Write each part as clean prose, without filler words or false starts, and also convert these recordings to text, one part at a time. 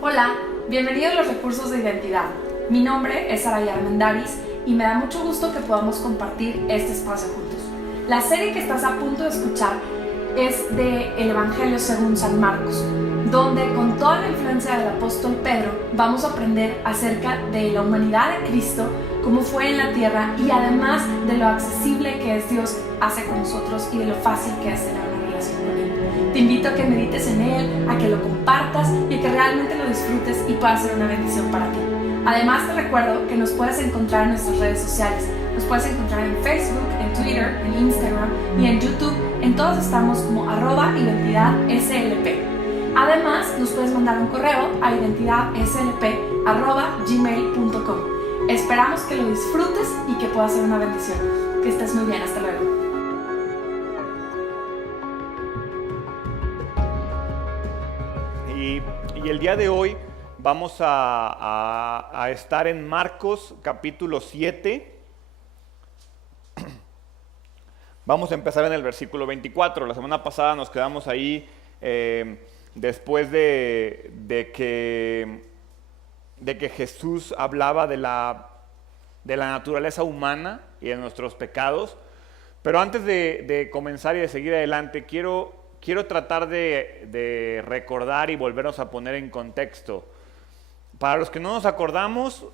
Hola, bienvenido a los recursos de identidad. Mi nombre es Araya Armendáriz y me da mucho gusto que podamos compartir este espacio juntos. La serie que estás a punto de escuchar es de El Evangelio según San Marcos, donde con toda la influencia del apóstol Pedro vamos a aprender acerca de la humanidad de Cristo, cómo fue en la tierra y además de lo accesible que es Dios hace con nosotros y de lo fácil que es tener una relación con Él. Te invito a que medites en Él, a que lo compartas y a que realmente lo disfrutes y pueda ser una bendición para ti. Además te recuerdo que nos puedes encontrar en nuestras redes sociales. Nos puedes encontrar en Facebook, en Twitter, en Instagram y en YouTube. En todos estamos como @identidadslp. Además nos puedes mandar un correo a identidadslp@gmail.com. Esperamos que lo disfrutes y que pueda ser una bendición. Que estés muy bien, hasta luego. Y el día de hoy vamos a estar en Marcos capítulo 7. Vamos a empezar en el versículo 24. La semana pasada nos quedamos ahí después de que Jesús hablaba de la naturaleza humana y de nuestros pecados. Pero antes de comenzar y de seguir adelante, quiero tratar de recordar y volvernos a poner en contexto. Para los que no nos acordamos,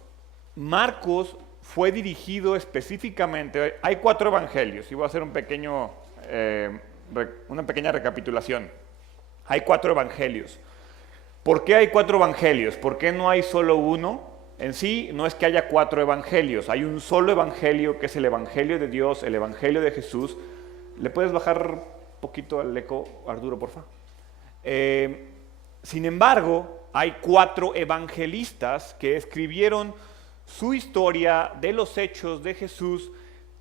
Marcos fue dirigido específicamente. Hay 4 evangelios, y voy a hacer una pequeña recapitulación. Hay 4 evangelios. ¿Por qué hay 4 evangelios? ¿Por qué no hay solo uno? En sí, no es que haya 4 evangelios. Hay un solo evangelio, que es el evangelio de Dios, el evangelio de Jesús. ¿Le puedes bajar poquito al eco, Arturo, por favor? Sin embargo, hay 4 evangelistas que escribieron su historia de los hechos de Jesús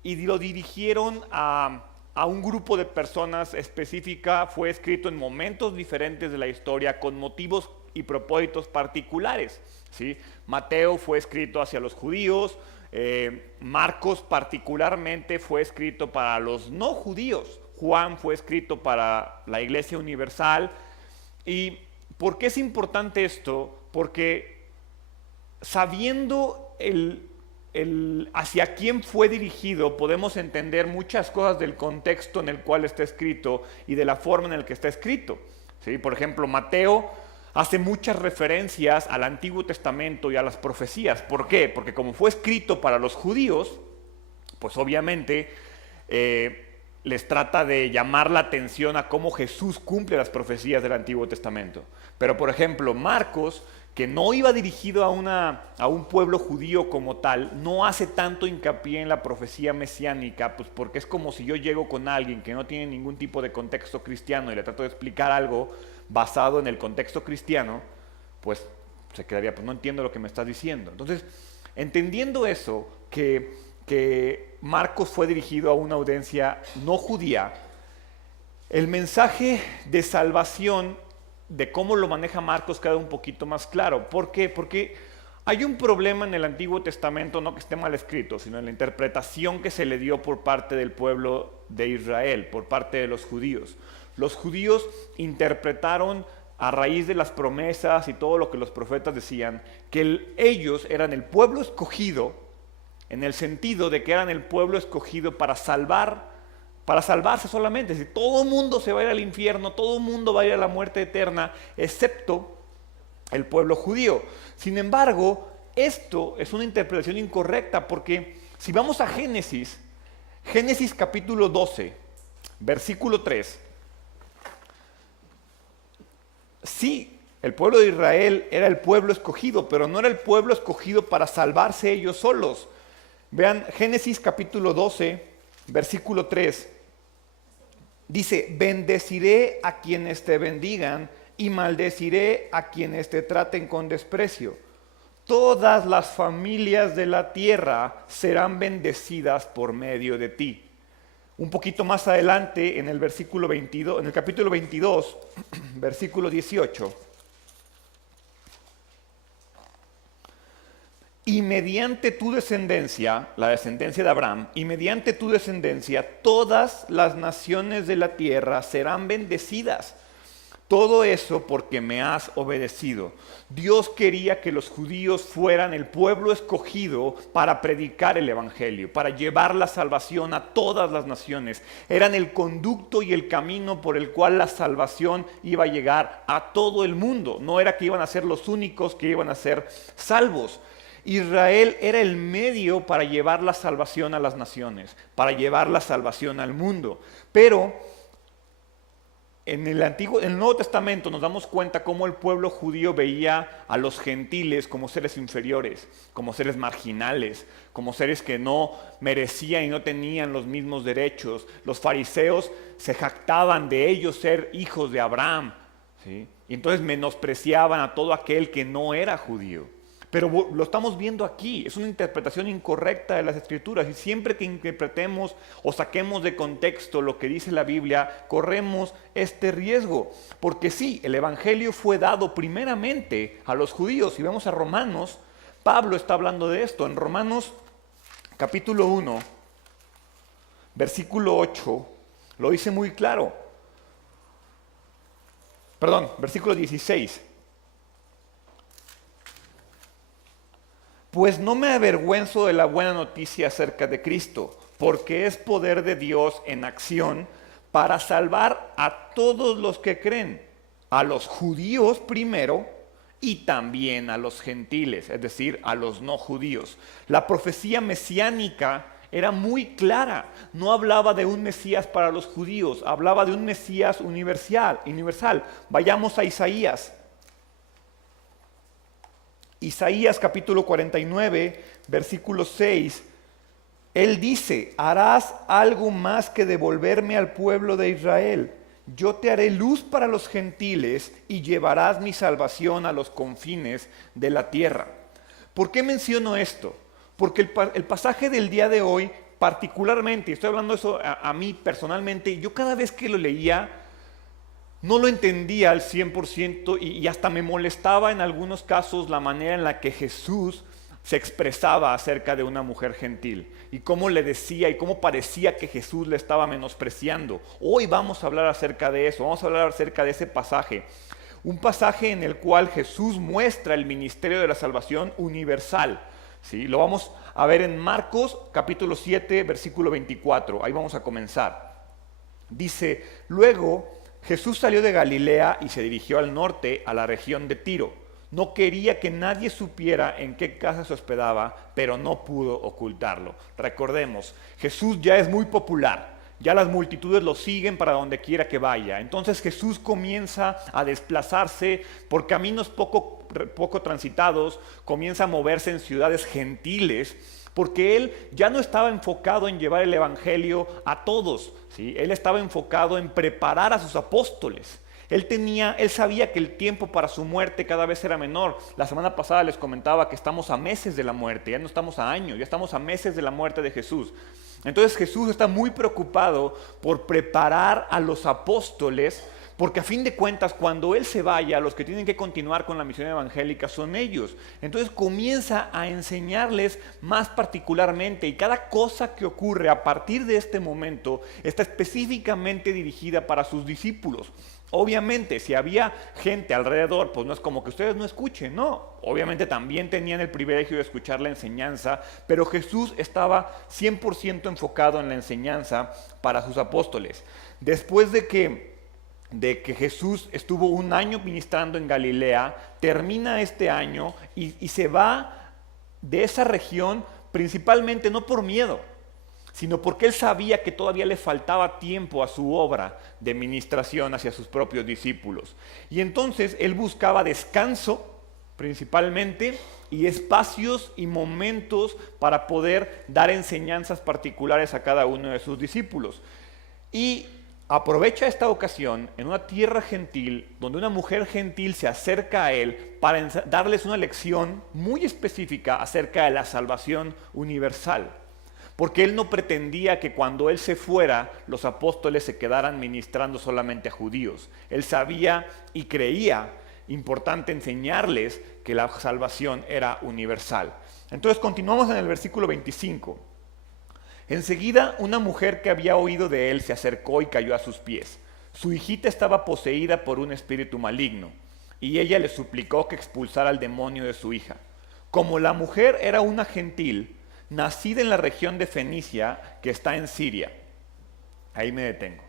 y lo dirigieron a un grupo de personas específica. Fue escrito en momentos diferentes de la historia con motivos y propósitos particulares, ¿sí? Mateo fue escrito hacia los judíos, Marcos particularmente fue escrito para los no judíos, Juan fue escrito para la Iglesia Universal. ¿Y por qué es importante esto? Porque sabiendo hacia quién fue dirigido, podemos entender muchas cosas del contexto en el cual está escrito y de la forma en la que está escrito, ¿sí? Por ejemplo, Mateo hace muchas referencias al Antiguo Testamento y a las profecías. ¿Por qué? Porque como fue escrito para los judíos, pues obviamente les trata de llamar la atención a cómo Jesús cumple las profecías del Antiguo Testamento. Pero por ejemplo, Marcos, que no iba dirigido a un pueblo judío como tal, no hace tanto hincapié en la profecía mesiánica, pues porque es como si yo llego con alguien que no tiene ningún tipo de contexto cristiano y le trato de explicar algo basado en el contexto cristiano, pues se quedaría, pues no entiendo lo que me estás diciendo. Entonces, entendiendo eso, que Marcos fue dirigido a una audiencia no judía, el mensaje de salvación, de cómo lo maneja Marcos, queda un poquito más claro. ¿Por qué? Porque hay un problema en el Antiguo Testamento, no que esté mal escrito, sino en la interpretación que se le dio por parte del pueblo de Israel, por parte de los judíos. Los judíos interpretaron, a raíz de las promesas y todo lo que los profetas decían, que ellos eran el pueblo escogido, en el sentido de que eran el pueblo escogido para salvarse solamente. Si todo el mundo se va a ir al infierno, todo el mundo va a ir a la muerte eterna, excepto el pueblo judío. Sin embargo, esto es una interpretación incorrecta, porque si vamos a Génesis capítulo 12, versículo 3, sí, el pueblo de Israel era el pueblo escogido, pero no era el pueblo escogido para salvarse ellos solos. Vean, Génesis capítulo 12, versículo 3. Dice: bendeciré a quienes te bendigan y maldeciré a quienes te traten con desprecio. Todas las familias de la tierra serán bendecidas por medio de ti. Un poquito más adelante, en el versículo 22, en el capítulo 22, versículo 18. Y mediante tu descendencia, la descendencia de Abraham, y mediante tu descendencia, todas las naciones de la tierra serán bendecidas. Todo eso porque me has obedecido. Dios quería que los judíos fueran el pueblo escogido para predicar el evangelio, para llevar la salvación a todas las naciones. Eran el conducto y el camino por el cual la salvación iba a llegar a todo el mundo. No era que iban a ser los únicos que iban a ser salvos. Israel era el medio para llevar la salvación a las naciones, para llevar la salvación al mundo. Pero en el Nuevo Testamento nos damos cuenta cómo el pueblo judío veía a los gentiles como seres inferiores, como seres marginales, como seres que no merecían y no tenían los mismos derechos. Los fariseos se jactaban de ellos ser hijos de Abraham, ¿sí? Y entonces menospreciaban a todo aquel que no era judío. Pero lo estamos viendo aquí, es una interpretación incorrecta de las Escrituras, y siempre que interpretemos o saquemos de contexto lo que dice la Biblia, corremos este riesgo. Porque sí, el Evangelio fue dado primeramente a los judíos. Si vemos a Romanos, Pablo está hablando de esto. En Romanos capítulo 1, versículo 8, lo dice muy claro. Perdón, versículo 16. Pues no me avergüenzo de la buena noticia acerca de Cristo, porque es poder de Dios en acción para salvar a todos los que creen, a los judíos primero y también a los gentiles, es decir, a los no judíos. La profecía mesiánica era muy clara, no hablaba de un Mesías para los judíos, hablaba de un Mesías universal. Vayamos a Isaías. Isaías capítulo 49, versículo 6, él dice: harás algo más que devolverme al pueblo de Israel. Yo te haré luz para los gentiles y llevarás mi salvación a los confines de la tierra. ¿Por qué menciono esto? Porque el pasaje del día de hoy, particularmente, y estoy hablando eso a mí personalmente, yo cada vez que lo leía, no lo entendía al 100% y hasta me molestaba en algunos casos la manera en la que Jesús se expresaba acerca de una mujer gentil y cómo le decía y cómo parecía que Jesús le estaba menospreciando. Hoy vamos a hablar acerca de eso, vamos a hablar acerca de ese pasaje. Un pasaje en el cual Jesús muestra el ministerio de la salvación universal. ¿Sí? Lo vamos a ver en Marcos capítulo 7, versículo 24. Ahí vamos a comenzar. Dice: luego Jesús salió de Galilea y se dirigió al norte, a la región de Tiro. No quería que nadie supiera en qué casa se hospedaba, pero no pudo ocultarlo. Recordemos, Jesús ya es muy popular, ya las multitudes lo siguen para donde quiera que vaya. Entonces Jesús comienza a desplazarse por caminos poco transitados, comienza a moverse en ciudades gentiles, porque él ya no estaba enfocado en llevar el evangelio a todos, ¿sí? Él estaba enfocado en preparar a sus apóstoles. Él sabía que el tiempo para su muerte cada vez era menor. La semana pasada les comentaba que estamos a meses de la muerte, ya no estamos a años, ya estamos a meses de la muerte de Jesús. Entonces Jesús está muy preocupado por preparar a los apóstoles, porque a fin de cuentas, cuando Él se vaya, los que tienen que continuar con la misión evangélica son ellos. Entonces comienza a enseñarles más particularmente, y cada cosa que ocurre a partir de este momento está específicamente dirigida para sus discípulos. Obviamente, si había gente alrededor, pues no es como que ustedes no escuchen, no. Obviamente también tenían el privilegio de escuchar la enseñanza, pero Jesús estaba 100% enfocado en la enseñanza para sus apóstoles. Después de que Jesús estuvo un año ministrando en Galilea, termina este año y se va de esa región principalmente no por miedo, sino porque él sabía que todavía le faltaba tiempo a su obra de ministración hacia sus propios discípulos. Y entonces él buscaba descanso principalmente y espacios y momentos para poder dar enseñanzas particulares a cada uno de sus discípulos. Y aprovecha esta ocasión en una tierra gentil, donde una mujer gentil se acerca a él para darles una lección muy específica acerca de la salvación universal. Porque él no pretendía que cuando él se fuera, los apóstoles se quedaran ministrando solamente a judíos. Él sabía y creía importante enseñarles que la salvación era universal. Entonces continuamos en el versículo 25. Enseguida una mujer que había oído de él se acercó y cayó a sus pies. Su hijita estaba poseída por un espíritu maligno, y ella le suplicó que expulsara al demonio de su hija. Como la mujer era una gentil, nacida en la región de Fenicia, que está en Siria. Ahí me detengo.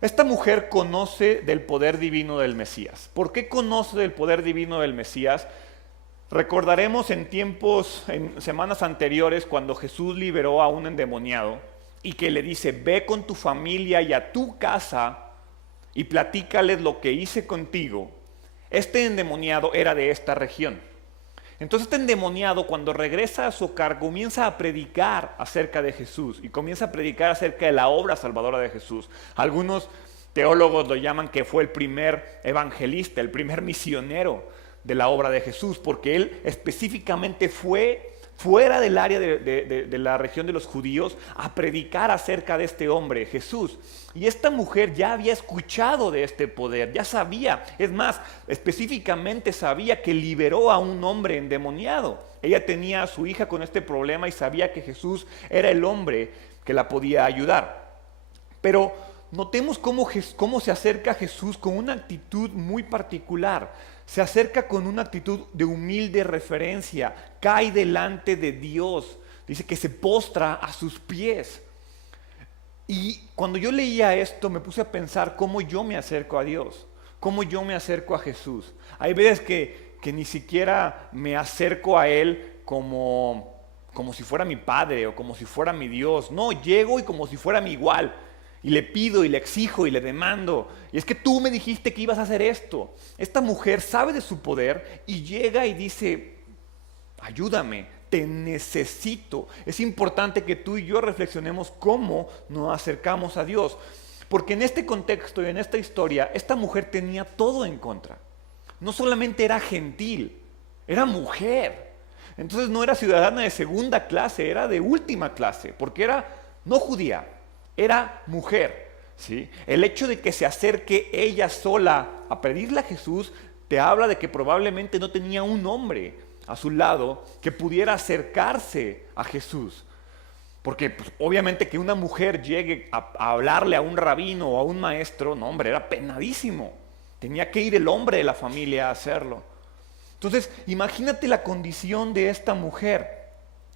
Esta mujer conoce del poder divino del Mesías. ¿Por qué conoce del poder divino del Mesías? Recordaremos en semanas anteriores, cuando Jesús liberó a un endemoniado y que le dice: ve con tu familia y a tu casa y platícales lo que hice contigo. Este endemoniado era de esta región. Entonces este endemoniado, cuando regresa a su hogar, comienza a predicar acerca de Jesús y comienza a predicar acerca de la obra salvadora de Jesús. Algunos teólogos lo llaman que fue el primer evangelista, el primer misionero de la obra de Jesús, porque él específicamente fue fuera del área de la región de los judíos a predicar acerca de este hombre, Jesús. Y esta mujer ya había escuchado de este poder, ya sabía, es más, específicamente sabía que liberó a un hombre endemoniado. Ella tenía a su hija con este problema y sabía que Jesús era el hombre que la podía ayudar. Pero notemos cómo se acerca a Jesús con una actitud muy particular. Se acerca con una actitud de humilde reverencia, cae delante de Dios, dice que se postra a sus pies. Y cuando yo leía esto me puse a pensar cómo yo me acerco a Dios, cómo yo me acerco a Jesús. Hay veces que ni siquiera me acerco a Él como si fuera mi padre o como si fuera mi Dios. No, llego y como si fuera mi igual. Y le pido y le exijo y le demando. Y es que tú me dijiste que ibas a hacer esto. Esta mujer sabe de su poder y llega y dice: ayúdame, te necesito. Es importante que tú y yo reflexionemos cómo nos acercamos a Dios. Porque en este contexto y en esta historia, esta mujer tenía todo en contra. No solamente era gentil, era mujer. Entonces no era ciudadana de segunda clase, era de última clase, porque era no judía. Era mujer, ¿sí? El hecho de que se acerque ella sola a pedirle a Jesús te habla de que probablemente no tenía un hombre a su lado que pudiera acercarse a Jesús. Porque pues, obviamente que una mujer llegue a hablarle a un rabino o a un maestro, no hombre, era penadísimo. Tenía que ir el hombre de la familia a hacerlo. Entonces, imagínate la condición de esta mujer.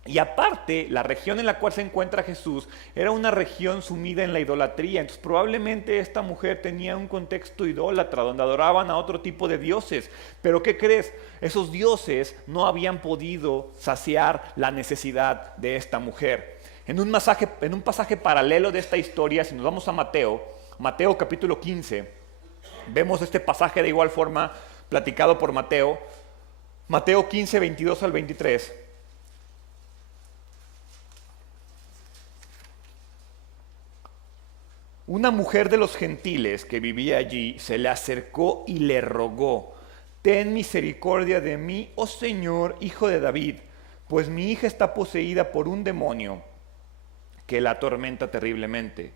Y aparte, la región en la cual se encuentra Jesús era una región sumida en la idolatría. Entonces probablemente esta mujer tenía un contexto idólatra donde adoraban a otro tipo de dioses. Pero ¿qué crees? Esos dioses no habían podido saciar la necesidad de esta mujer. En un pasaje paralelo de esta historia, si nos vamos a Mateo capítulo 15, vemos este pasaje de igual forma platicado por Mateo 15, 22 al 23. Una mujer de los gentiles que vivía allí se le acercó y le rogó: ten misericordia de mí, oh Señor, hijo de David, pues mi hija está poseída por un demonio que la atormenta terriblemente.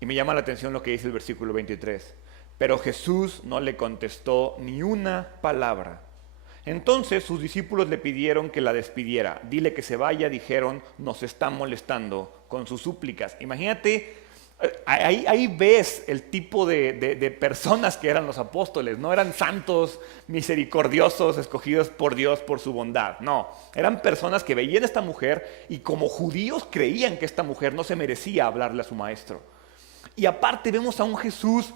Y me llama la atención lo que dice el versículo 23. Pero Jesús no le contestó ni una palabra. Entonces sus discípulos le pidieron que la despidiera. Dile que se vaya, dijeron, nos está molestando con sus súplicas. Imagínate. Ahí ves el tipo de personas que eran los apóstoles. No eran santos misericordiosos escogidos por Dios por su bondad. No, eran personas que veían a esta mujer y como judíos creían que esta mujer no se merecía hablarle a su maestro. Y aparte vemos a un Jesús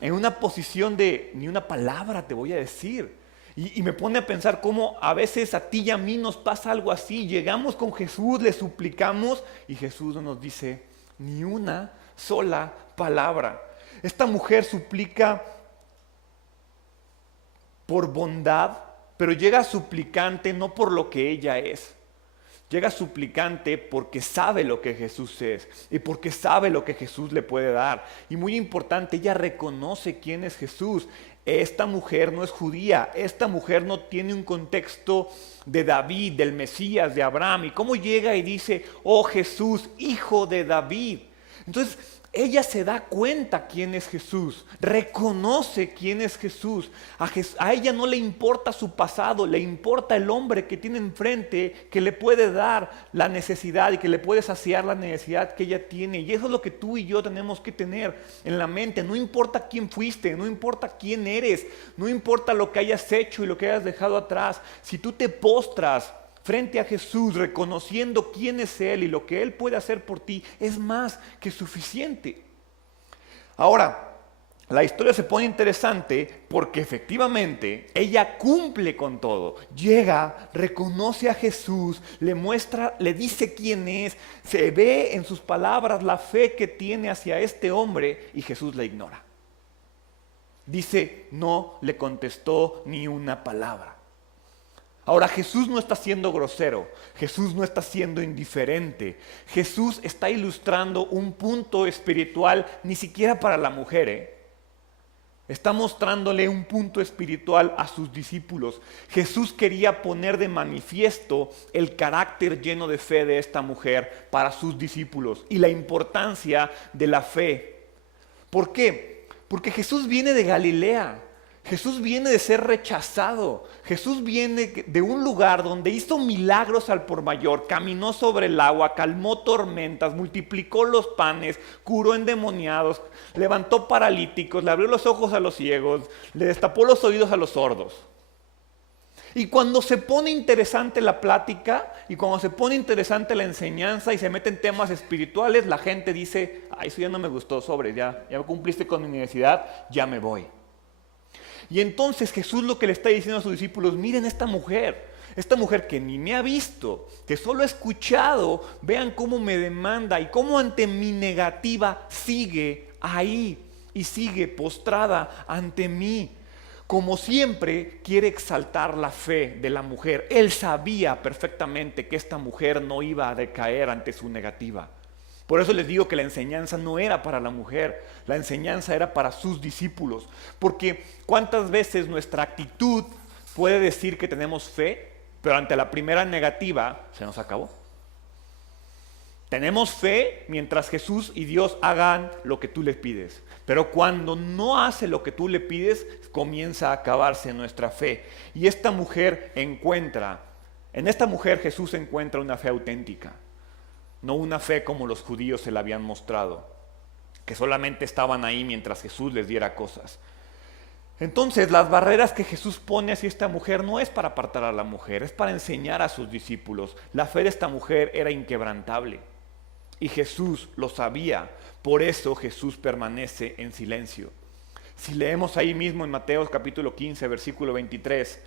en una posición de ni una palabra te voy a decir. Y me pone a pensar cómo a veces a ti y a mí nos pasa algo así. Llegamos con Jesús, le suplicamos y Jesús no nos dice ni una sola palabra. Esta mujer suplica por bondad, pero llega suplicante no por lo que ella es. Llega suplicante porque sabe lo que Jesús es y porque sabe lo que Jesús le puede dar. Y muy importante, ella reconoce quién es Jesús. Esta mujer no es judía, esta mujer no tiene un contexto de David, del Mesías, de Abraham. ¿Y cómo llega y dice, oh Jesús, hijo de David? Entonces, ella se da cuenta quién es Jesús, reconoce quién es Jesús. A ella no le importa su pasado, le importa el hombre que tiene enfrente, que le puede dar la necesidad y que le puede saciar la necesidad que ella tiene. Y eso es lo que tú y yo tenemos que tener en la mente. No importa quién fuiste, no importa quién eres, no importa lo que hayas hecho y lo que hayas dejado atrás. Si tú te postras frente a Jesús, reconociendo quién es Él y lo que Él puede hacer por ti, es más que suficiente. Ahora, la historia se pone interesante porque efectivamente ella cumple con todo. Llega, reconoce a Jesús, le muestra, le dice quién es, se ve en sus palabras la fe que tiene hacia este hombre y Jesús la ignora. Dice, no le contestó ni una palabra. Ahora, Jesús no está siendo grosero, Jesús no está siendo indiferente, Jesús está ilustrando un punto espiritual ni siquiera para la mujer, Está mostrándole un punto espiritual a sus discípulos. Jesús quería poner de manifiesto el carácter lleno de fe de esta mujer para sus discípulos y la importancia de la fe. ¿Por qué? Porque Jesús viene de Galilea. Jesús viene de ser rechazado. Jesús viene de un lugar donde hizo milagros al por mayor, caminó sobre el agua, calmó tormentas, multiplicó los panes, curó endemoniados, levantó paralíticos, le abrió los ojos a los ciegos, le destapó los oídos a los sordos. Y cuando se pone interesante la plática y cuando se pone interesante la enseñanza y se mete en temas espirituales, la gente dice, ay, eso ya no me gustó, ya cumpliste con mi necesidad, ya me voy. Y entonces Jesús lo que le está diciendo a sus discípulos, miren esta mujer que ni me ha visto, que solo ha escuchado, vean cómo me demanda y cómo ante mi negativa sigue ahí y sigue postrada ante mí. Como siempre quiere exaltar la fe de la mujer. Él sabía perfectamente que esta mujer no iba a decaer ante su negativa. Por eso les digo que la enseñanza no era para la mujer, la enseñanza era para sus discípulos. Porque ¿cuántas veces nuestra actitud puede decir que tenemos fe, pero ante la primera negativa se nos acabó? Tenemos fe mientras Jesús y Dios hagan lo que tú les pides. Pero cuando no hace lo que tú le pides, comienza a acabarse nuestra fe. Y esta mujer en esta mujer Jesús encuentra una fe auténtica. No una fe como los judíos se la habían mostrado, que solamente estaban ahí mientras Jesús les diera cosas. Entonces, las barreras que Jesús pone hacia esta mujer no es para apartar a la mujer, es para enseñar a sus discípulos. La fe de esta mujer era inquebrantable y Jesús lo sabía, por eso Jesús permanece en silencio. Si leemos ahí mismo en Mateo capítulo 15, versículo 23,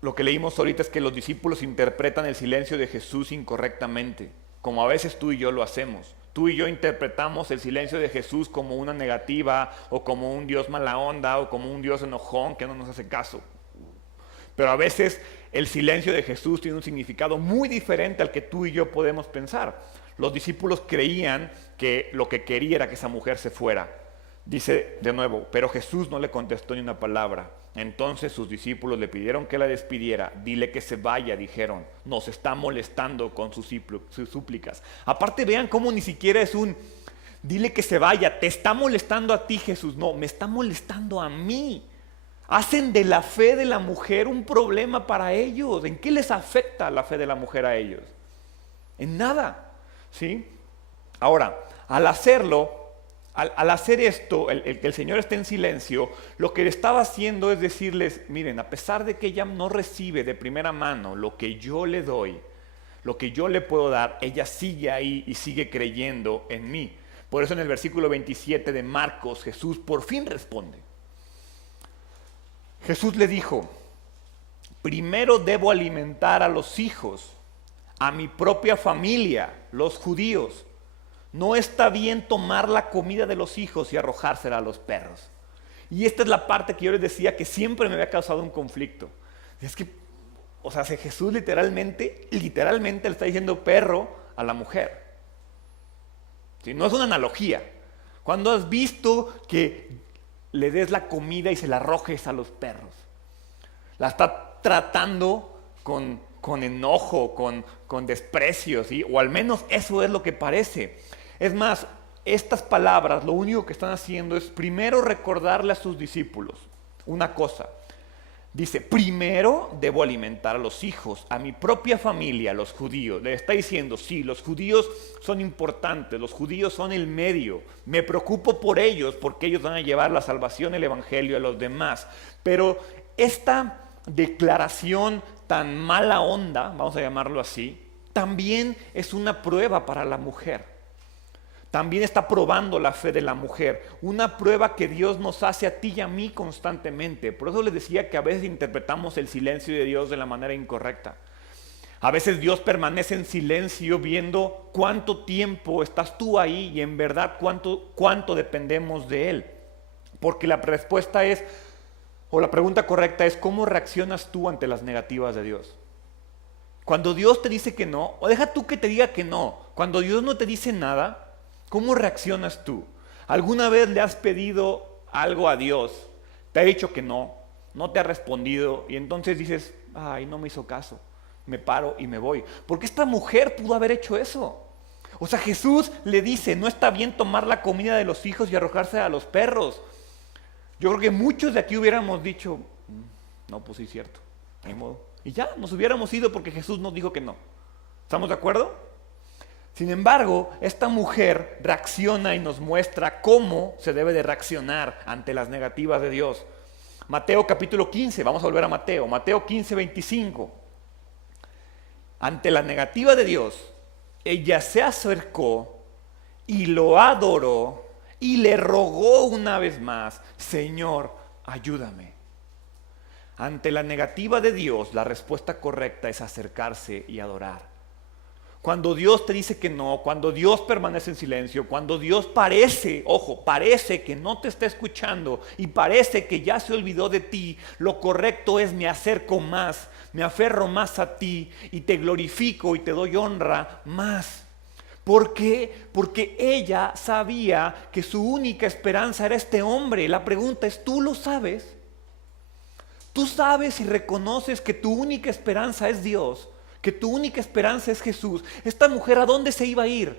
lo que leímos ahorita es que los discípulos interpretan el silencio de Jesús incorrectamente, como a veces tú y yo lo hacemos. Tú y yo interpretamos el silencio de Jesús como una negativa, o como un Dios mala onda, o como un Dios enojón que no nos hace caso. Pero a veces el silencio de Jesús tiene un significado muy diferente al que tú y yo podemos pensar. Los discípulos creían que lo que quería era que esa mujer se fuera. Dice de nuevo, pero Jesús no le contestó ni una palabra. Entonces sus discípulos le pidieron que la despidiera. Dile que se vaya, dijeron. Nos está molestando con sus súplicas. Aparte, vean cómo ni siquiera es un dile que se vaya. Te está molestando a ti, Jesús. No, me está molestando a mí. Hacen de la fe de la mujer un problema para ellos. ¿En qué les afecta la fe de la mujer a ellos? En nada, ¿sí? Ahora, al hacer esto, el que el Señor esté en silencio, lo que le estaba haciendo es decirles, miren, a pesar de que ella no recibe de primera mano lo que yo le doy, lo que yo le puedo dar, ella sigue ahí y sigue creyendo en mí. Por eso en el versículo 27 de Marcos, Jesús por fin responde. Jesús le dijo, primero debo alimentar a los hijos, a mi propia familia, los judíos. No está bien tomar la comida de los hijos y arrojársela a los perros. Y esta es la parte que yo les decía que siempre me había causado un conflicto. Es que, si Jesús literalmente le está diciendo perro a la mujer. ¿Sí? No es una analogía. Cuando has visto que le des la comida y se la arrojes a los perros, la está tratando con con enojo, con desprecio, ¿sí? O al menos eso es lo que parece. Es más, estas palabras lo único que están haciendo es primero recordarle a sus discípulos una cosa. Dice, primero debo alimentar a los hijos, a mi propia familia, a los judíos. Le está diciendo, sí, los judíos son importantes, los judíos son el medio. Me preocupo por ellos porque ellos van a llevar la salvación, el evangelio a los demás. Pero esta declaración tan mala onda, vamos a llamarlo así, también es una prueba para la mujer. También está probando la fe de la mujer, una prueba que Dios nos hace a ti y a mí constantemente. Por eso les decía que a veces interpretamos el silencio de Dios de la manera incorrecta. A veces Dios permanece en silencio viendo cuánto tiempo estás tú ahí y en verdad cuánto dependemos de Él. Porque la respuesta es, o la pregunta correcta es, ¿cómo reaccionas tú ante las negativas de Dios? Cuando Dios te dice que no, o deja tú que te diga que no, cuando Dios no te dice nada, ¿cómo reaccionas tú? ¿Alguna vez le has pedido algo a Dios? Te ha dicho que no te ha respondido y entonces dices, ay, no me hizo caso, me paro y me voy. Porque esta mujer pudo haber hecho eso. O sea, Jesús le dice, no está bien tomar la comida de los hijos y arrojarse a los perros. Yo creo que muchos de aquí hubiéramos dicho, no, pues sí, cierto, ni modo. Y ya, nos hubiéramos ido porque Jesús nos dijo que no. ¿Estamos de acuerdo? Sin embargo, esta mujer reacciona y nos muestra cómo se debe de reaccionar ante las negativas de Dios. Mateo capítulo 15, vamos a volver a Mateo 15, 25. Ante la negativa de Dios, ella se acercó y lo adoró y le rogó una vez más, Señor, ayúdame. Ante la negativa de Dios, la respuesta correcta es acercarse y adorar. Cuando Dios te dice que no, cuando Dios permanece en silencio, cuando Dios parece que no te está escuchando y parece que ya se olvidó de ti, lo correcto es me acerco más, me aferro más a ti y te glorifico y te doy honra más. ¿Por qué? Porque ella sabía que su única esperanza era este hombre. La pregunta es, ¿tú lo sabes? ¿Tú sabes y reconoces que tu única esperanza es Dios? Que tu única esperanza es Jesús. Esta mujer, ¿a dónde se iba a ir?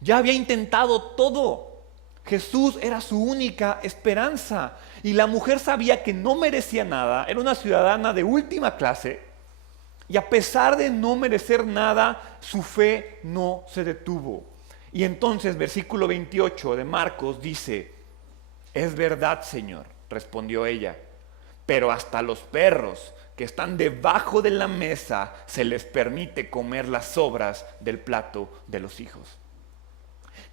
Ya había intentado todo. Jesús era su única esperanza. Y la mujer sabía que no merecía nada. Era una ciudadana de última clase. Y a pesar de no merecer nada, su fe no se detuvo. Y entonces, versículo 28 de Marcos dice, es verdad, Señor, respondió ella, pero hasta los perros que están debajo de la mesa, se les permite comer las sobras del plato de los hijos.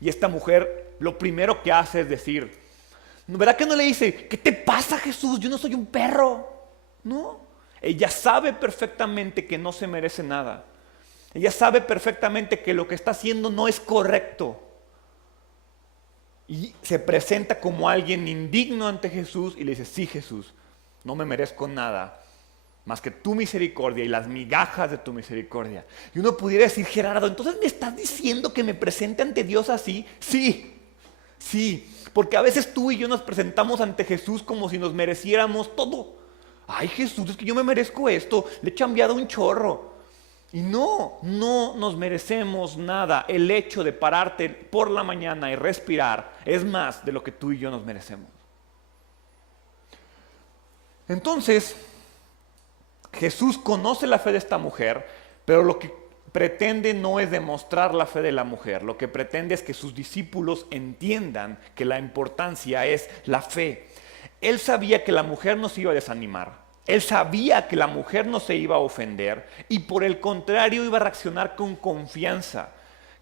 Y esta mujer lo primero que hace es decir, ¿verdad que no le dice, ¿qué te pasa, Jesús? Yo no soy un perro. No, ella sabe perfectamente que no se merece nada. Ella sabe perfectamente que lo que está haciendo no es correcto. Y se presenta como alguien indigno ante Jesús y le dice, sí, Jesús, no me merezco nada más que tu misericordia y las migajas de tu misericordia. Y uno pudiera decir, Gerardo, ¿entonces me estás diciendo que me presente ante Dios así? Sí, porque a veces tú y yo nos presentamos ante Jesús como si nos mereciéramos todo. Ay, Jesús, es que yo me merezco esto, le he chambeado un chorro. Y no nos merecemos nada. El hecho de pararte por la mañana y respirar es más de lo que tú y yo nos merecemos. Entonces, Jesús conoce la fe de esta mujer, pero lo que pretende no es demostrar la fe de la mujer. Lo que pretende es que sus discípulos entiendan que la importancia es la fe. Él sabía que la mujer no se iba a desanimar. Él sabía que la mujer no se iba a ofender y por el contrario iba a reaccionar con confianza,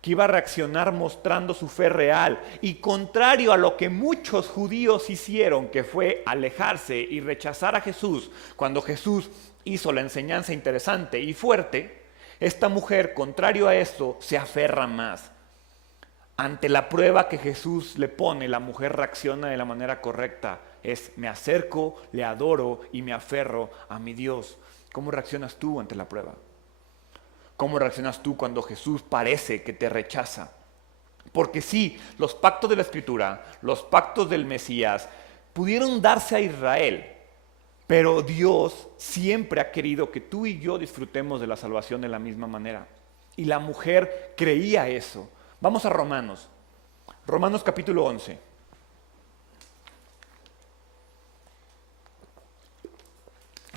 que iba a reaccionar mostrando su fe real y contrario a lo que muchos judíos hicieron, que fue alejarse y rechazar a Jesús cuando Jesús hizo la enseñanza interesante y fuerte. Esta mujer, contrario a esto, se aferra más. Ante la prueba que Jesús le pone, la mujer reacciona de la manera correcta. Es, me acerco, le adoro y me aferro a mi Dios. ¿Cómo reaccionas tú ante la prueba? ¿Cómo reaccionas tú cuando Jesús parece que te rechaza? Porque sí, los pactos de la Escritura, los pactos del Mesías, pudieron darse a Israel, Pero Dios siempre ha querido que tú y yo disfrutemos de la salvación de la misma manera. Y la mujer creía eso. Vamos a Romanos. Romanos capítulo 11.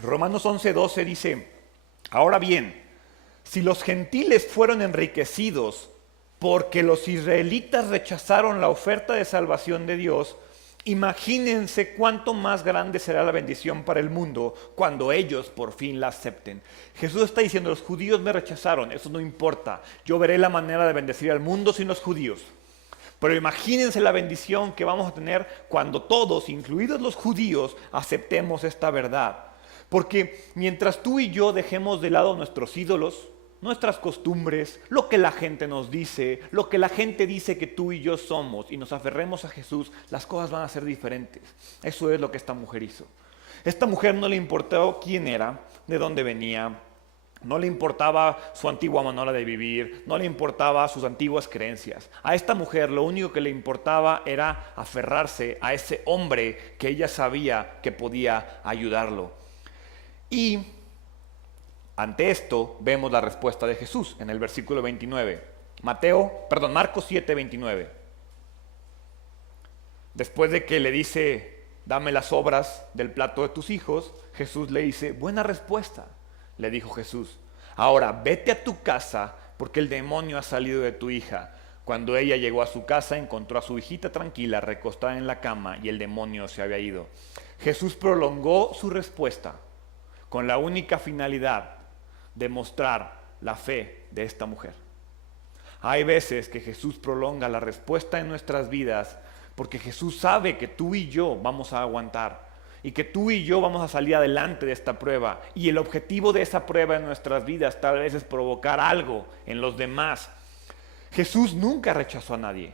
Romanos 11:12 dice: ahora bien, si los gentiles fueron enriquecidos porque los israelitas rechazaron la oferta de salvación de Dios, imagínense cuánto más grande será la bendición para el mundo cuando ellos por fin la acepten. Jesús está diciendo: los judíos me rechazaron, eso no importa, yo veré la manera de bendecir al mundo sin los judíos. Pero imagínense la bendición que vamos a tener cuando todos, incluidos los judíos, aceptemos esta verdad. Porque mientras tú y yo dejemos de lado nuestros ídolos, nuestras costumbres, lo que la gente nos dice, lo que la gente dice que tú y yo somos, y nos aferremos a Jesús, las cosas van a ser diferentes. Eso es lo que esta mujer hizo. Esta mujer no le importaba quién era, de dónde venía, no le importaba su antigua manera de vivir, no le importaba sus antiguas creencias. A esta mujer lo único que le importaba era aferrarse a ese hombre que ella sabía que podía ayudarlo. Y ante esto vemos la respuesta de Jesús en el versículo 29. Marcos 7:29. Después de que le dice: dame las sobras del plato de tus hijos, Jesús le dice: buena respuesta, le dijo Jesús. Ahora vete a tu casa porque el demonio ha salido de tu hija. Cuando ella llegó a su casa, encontró a su hijita tranquila, recostada en la cama, y el demonio se había ido. Jesús prolongó su respuesta con la única finalidad de mostrar la fe de esta mujer. Hay veces que Jesús prolonga la respuesta en nuestras vidas porque Jesús sabe que tú y yo vamos a aguantar y que tú y yo vamos a salir adelante de esta prueba. Y el objetivo de esa prueba en nuestras vidas tal vez es provocar algo en los demás. Jesús nunca rechazó a nadie.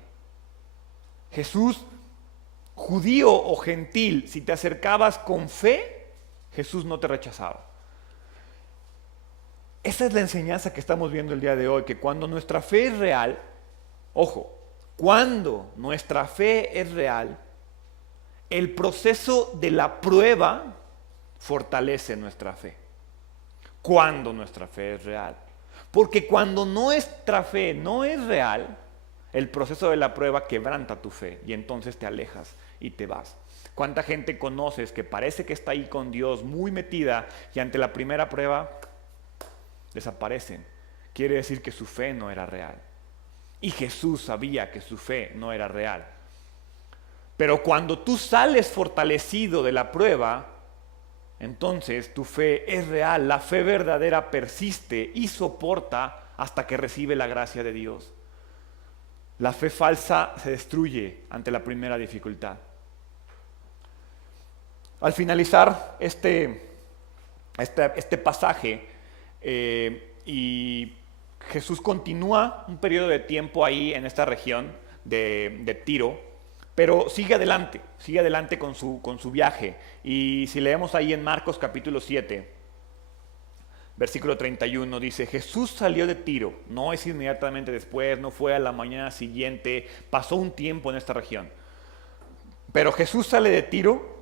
Jesús, judío o gentil, si te acercabas con fe, Jesús no te rechazaba. Esa es la enseñanza que estamos viendo el día de hoy, que cuando nuestra fe es real, ojo, cuando nuestra fe es real, el proceso de la prueba fortalece nuestra fe. Cuando nuestra fe es real. Porque cuando nuestra fe no es real, el proceso de la prueba quebranta tu fe y entonces te alejas y te vas. ¿Cuánta gente conoces que parece que está ahí con Dios muy metida y ante la primera prueba desaparecen? Quiere decir que su fe no era real. Y Jesús sabía que su fe no era real. Pero cuando tú sales fortalecido de la prueba, entonces tu fe es real. La fe verdadera persiste y soporta hasta que recibe la gracia de Dios. La fe falsa se destruye ante la primera dificultad. Al finalizar este pasaje, y Jesús continúa un periodo de tiempo ahí en esta región de Tiro, pero sigue adelante con su viaje. Y si leemos ahí en Marcos capítulo 7, versículo 31, dice: Jesús salió de Tiro, no es inmediatamente después, no fue a la mañana siguiente, pasó un tiempo en esta región. Pero Jesús sale de Tiro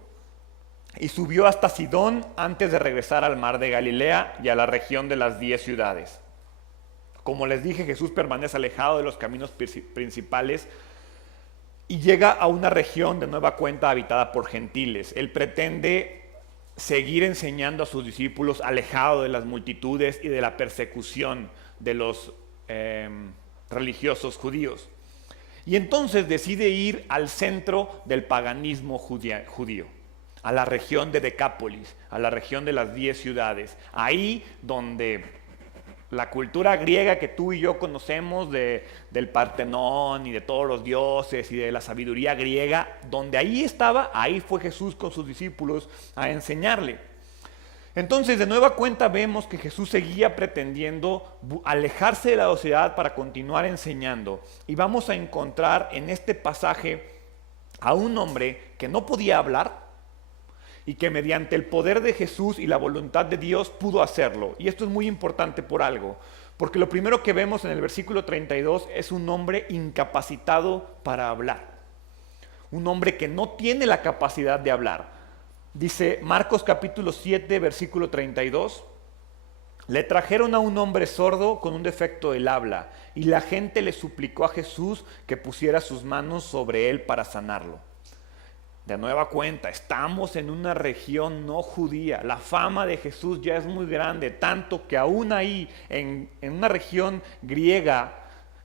y subió hasta Sidón antes de regresar al mar de Galilea y a la región de las 10 ciudades. Como les dije, Jesús permanece alejado de los caminos principales y llega a una región de nueva cuenta habitada por gentiles. Él pretende seguir enseñando a sus discípulos alejado de las multitudes y de la persecución de los religiosos judíos. Y entonces decide ir al centro del paganismo judío, a la región de Decápolis, a la región de las 10 ciudades, ahí donde la cultura griega que tú y yo conocemos del Partenón y de todos los dioses y de la sabiduría griega, donde ahí estaba, ahí fue Jesús con sus discípulos a enseñarle. Entonces, de nueva cuenta vemos que Jesús seguía pretendiendo alejarse de la sociedad para continuar enseñando. Y vamos a encontrar en este pasaje a un hombre que no podía hablar, y que mediante el poder de Jesús y la voluntad de Dios pudo hacerlo. Y esto es muy importante por algo, porque lo primero que vemos en el versículo 32 es un hombre incapacitado para hablar. Un hombre que no tiene la capacidad de hablar. Dice Marcos capítulo 7, versículo 32. Le trajeron a un hombre sordo con un defecto del habla, y la gente le suplicó a Jesús que pusiera sus manos sobre él para sanarlo. De nueva cuenta, estamos en una región no judía. La fama de Jesús ya es muy grande, tanto que aún ahí, en una región griega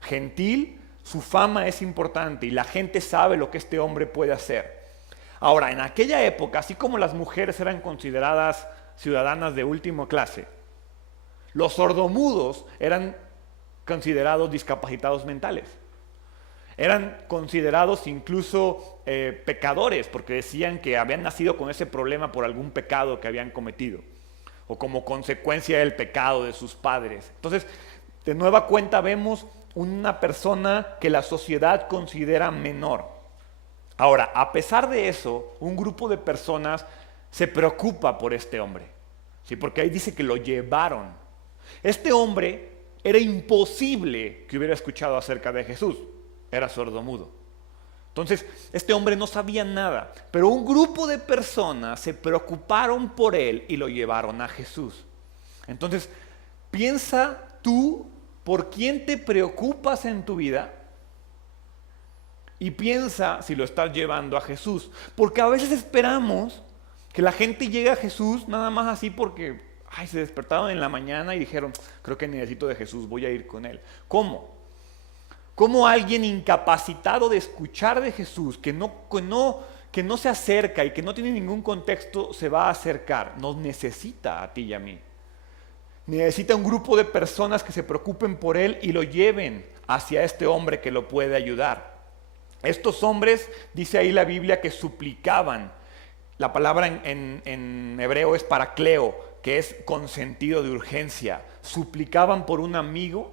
gentil, su fama es importante y la gente sabe lo que este hombre puede hacer. Ahora, en aquella época, así como las mujeres eran consideradas ciudadanas de última clase, los sordomudos eran considerados discapacitados mentales. Eran considerados incluso pecadores, porque decían que habían nacido con ese problema por algún pecado que habían cometido, o como consecuencia del pecado de sus padres. Entonces, de nueva cuenta vemos una persona que la sociedad considera menor. Ahora, a pesar de eso, un grupo de personas se preocupa por este hombre, ¿sí? Porque ahí dice que lo llevaron. Este hombre era imposible que hubiera escuchado acerca de Jesús. Era sordomudo. Entonces, este hombre no sabía nada, pero un grupo de personas se preocuparon por él y lo llevaron a Jesús. Entonces, piensa tú por quién te preocupas en tu vida y piensa si lo estás llevando a Jesús. Porque a veces esperamos que la gente llegue a Jesús nada más así porque se despertaron en la mañana y dijeron, creo que necesito de Jesús, voy a ir con él. ¿Cómo? ¿Cómo alguien incapacitado de escuchar de Jesús, que no se acerca y que no tiene ningún contexto, se va a acercar? Nos necesita a ti y a mí. Necesita un grupo de personas que se preocupen por él y lo lleven hacia este hombre que lo puede ayudar. Estos hombres, dice ahí la Biblia, que suplicaban. La palabra en hebreo es paracleo, que es con sentido de urgencia. Suplicaban por un amigo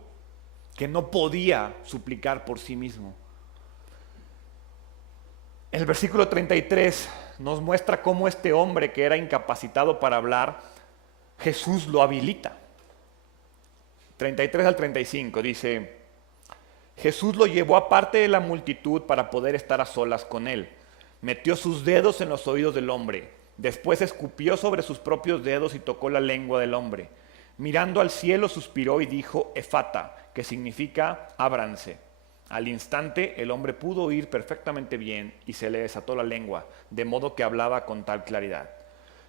que no podía suplicar por sí mismo. El versículo 33 nos muestra cómo este hombre que era incapacitado para hablar, Jesús lo habilita. 33 al 35 dice, Jesús lo llevó aparte de la multitud para poder estar a solas con él. Metió sus dedos en los oídos del hombre. Después escupió sobre sus propios dedos y tocó la lengua del hombre. Mirando al cielo suspiró y dijo, Efata, que significa ábranse. Al instante el hombre pudo oír perfectamente bien y se le desató la lengua, de modo que hablaba con tal claridad.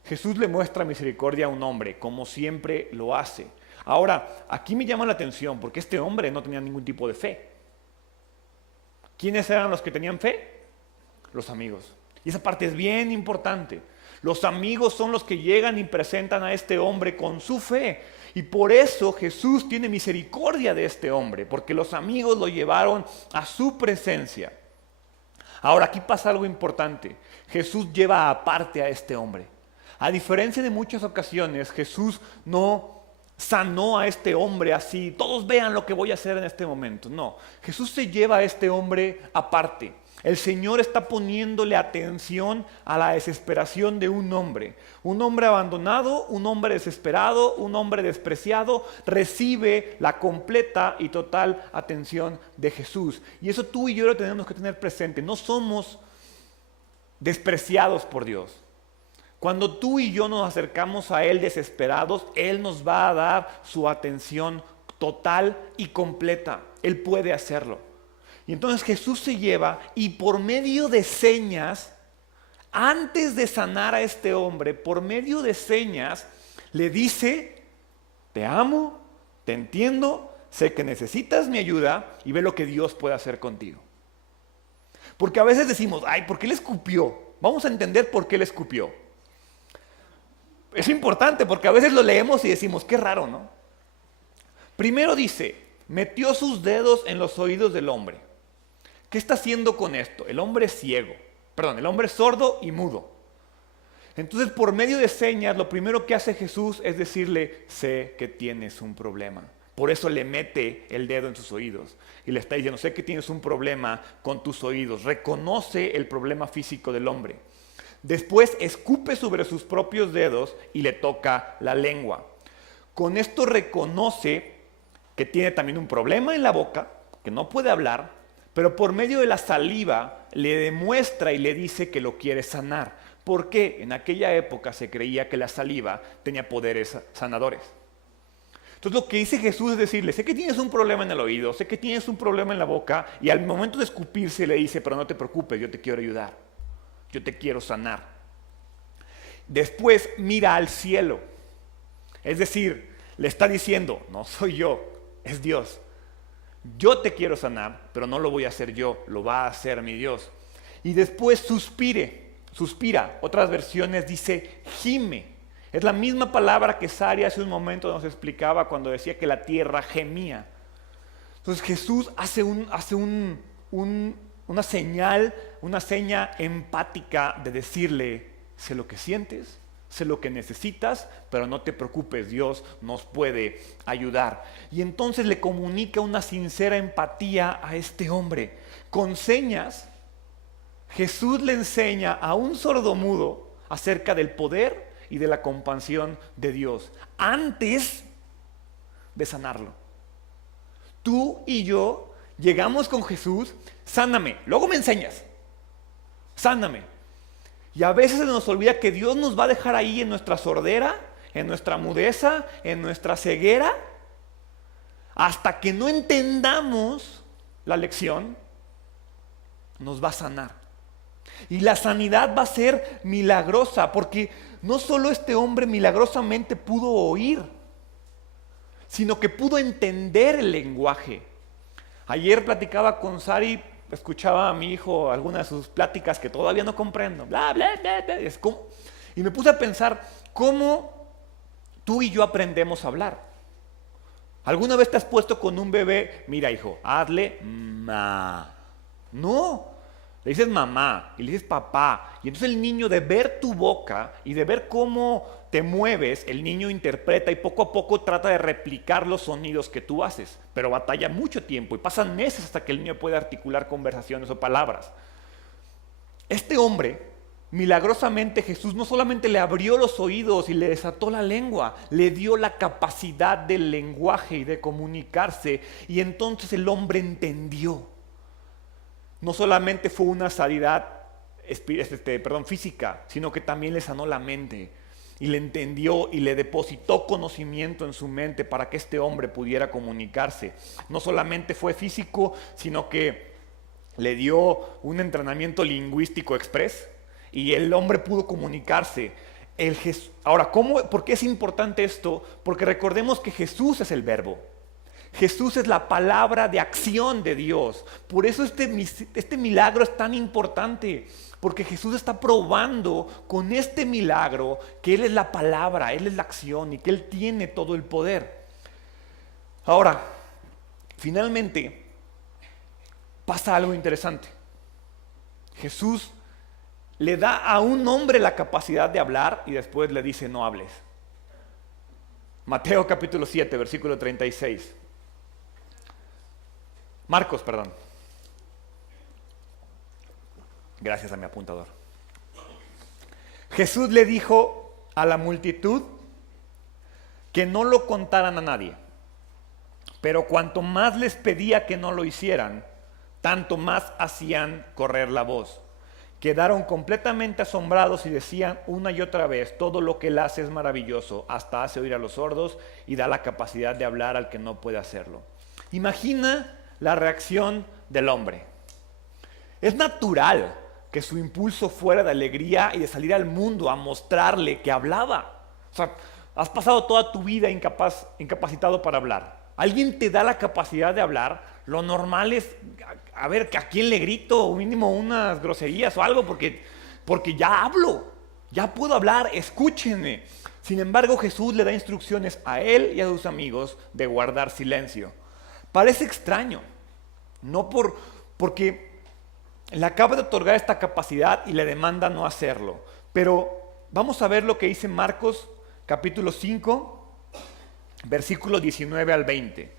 Jesús le muestra misericordia a un hombre, como siempre lo hace. Ahora, aquí me llama la atención porque este hombre no tenía ningún tipo de fe. ¿Quiénes eran los que tenían fe? Los amigos. Y esa parte es bien importante. Los amigos son los que llegan y presentan a este hombre con su fe. Y por eso Jesús tiene misericordia de este hombre, porque los amigos lo llevaron a su presencia. Ahora, aquí pasa algo importante. Jesús lleva aparte a este hombre. A diferencia de muchas ocasiones, Jesús no sanó a este hombre así. Todos vean lo que voy a hacer en este momento. No, Jesús se lleva a este hombre aparte. El Señor está poniéndole atención a la desesperación de un hombre abandonado, un hombre desesperado, un hombre despreciado, recibe la completa y total atención de Jesús. Y eso tú y yo lo tenemos que tener presente. No somos despreciados por Dios. Cuando tú y yo nos acercamos a Él desesperados, Él nos va a dar su atención total y completa. Él puede hacerlo. Y entonces Jesús se lleva y por medio de señas, antes de sanar a este hombre, por medio de señas, le dice, te amo, te entiendo, sé que necesitas mi ayuda y ve lo que Dios puede hacer contigo. Porque a veces decimos, ¿por qué le escupió? Vamos a entender por qué le escupió. Es importante porque a veces lo leemos y decimos, qué raro, ¿no? Primero dice, metió sus dedos en los oídos del hombre. ¿Qué está haciendo con esto? El hombre es ciego, el hombre es sordo y mudo. Entonces, por medio de señas, lo primero que hace Jesús es decirle, sé que tienes un problema. Por eso le mete el dedo en sus oídos y le está diciendo, sé que tienes un problema con tus oídos. Reconoce el problema físico del hombre. Después escupe sobre sus propios dedos y le toca la lengua. Con esto reconoce que tiene también un problema en la boca, que no puede hablar, pero por medio de la saliva le demuestra y le dice que lo quiere sanar. Porque en aquella época se creía que la saliva tenía poderes sanadores. Entonces lo que dice Jesús es decirle, sé que tienes un problema en el oído, sé que tienes un problema en la boca, y al momento de escupirse le dice, pero no te preocupes, yo te quiero ayudar, yo te quiero sanar. Después mira al cielo, es decir, le está diciendo, no soy yo, es Dios. Yo te quiero sanar, pero no lo voy a hacer yo, lo va a hacer mi Dios. Y después suspira, otras versiones dice gime. Es la misma palabra que Sari hace un momento nos explicaba cuando decía que la tierra gemía. Entonces Jesús hace una seña empática de decirle, sé lo que sientes, sé lo que necesitas, pero no te preocupes, Dios nos puede ayudar. Y entonces le comunica una sincera empatía a este hombre. Con señas, Jesús le enseña a un sordomudo acerca del poder y de la compasión de Dios, antes de sanarlo. Tú y yo llegamos con Jesús, sáname, luego me enseñas, sáname. Y a veces se nos olvida que Dios nos va a dejar ahí en nuestra sordera, en nuestra mudeza, en nuestra ceguera, hasta que no entendamos la lección, nos va a sanar. Y la sanidad va a ser milagrosa, porque no solo este hombre milagrosamente pudo oír, sino que pudo entender el lenguaje. Ayer platicaba con Sari, escuchaba a mi hijo algunas de sus pláticas que todavía no comprendo, bla, bla, bla, bla. Y me puse a pensar, ¿cómo tú y yo aprendemos a hablar? ¿Alguna vez te has puesto con un bebé, mira hijo, hazle ma? No. Le dices mamá y le dices papá, y entonces el niño, de ver tu boca y de ver cómo te mueves, el niño interpreta y poco a poco trata de replicar los sonidos que tú haces, pero batalla mucho tiempo y pasan meses hasta que el niño puede articular conversaciones o palabras. Este hombre, milagrosamente Jesús no solamente le abrió los oídos y le desató la lengua, le dio la capacidad del lenguaje y de comunicarse, y entonces el hombre entendió. No solamente fue una sanidad física, sino que también le sanó la mente y le entendió y le depositó conocimiento en su mente para que este hombre pudiera comunicarse. No solamente fue físico, sino que le dio un entrenamiento lingüístico express y el hombre pudo comunicarse. Ahora, ¿por qué es importante esto? Porque recordemos que Jesús es el verbo. Jesús es la palabra de acción de Dios. Por eso este milagro es tan importante, porque Jesús está probando con este milagro que Él es la palabra, Él es la acción y que Él tiene todo el poder. Ahora, finalmente, pasa algo interesante. Jesús le da a un hombre la capacidad de hablar y después le dice no hables. Mateo capítulo 7, versículo 36. Marcos, perdón. Gracias a mi apuntador. Jesús le dijo a la multitud que no lo contaran a nadie, pero cuanto más les pedía que no lo hicieran, tanto más hacían correr la voz. Quedaron completamente asombrados y decían una y otra vez, todo lo que Él hace es maravilloso, hasta hace oír a los sordos y da la capacidad de hablar al que no puede hacerlo. Imagina la reacción del hombre. Es natural que su impulso fuera de alegría y de salir al mundo a mostrarle que hablaba. O sea, has pasado toda tu vida incapacitado para hablar. Alguien te da la capacidad de hablar, lo normal es, a ver, ¿a quién le grito? O mínimo unas groserías o algo, porque ya hablo, ya puedo hablar, escúchenme. Sin embargo, Jesús le da instrucciones a él y a sus amigos de guardar silencio. Parece extraño, porque le acaba de otorgar esta capacidad y le demanda no hacerlo. Pero vamos a ver lo que dice Marcos capítulo 5, versículo 19 al 20.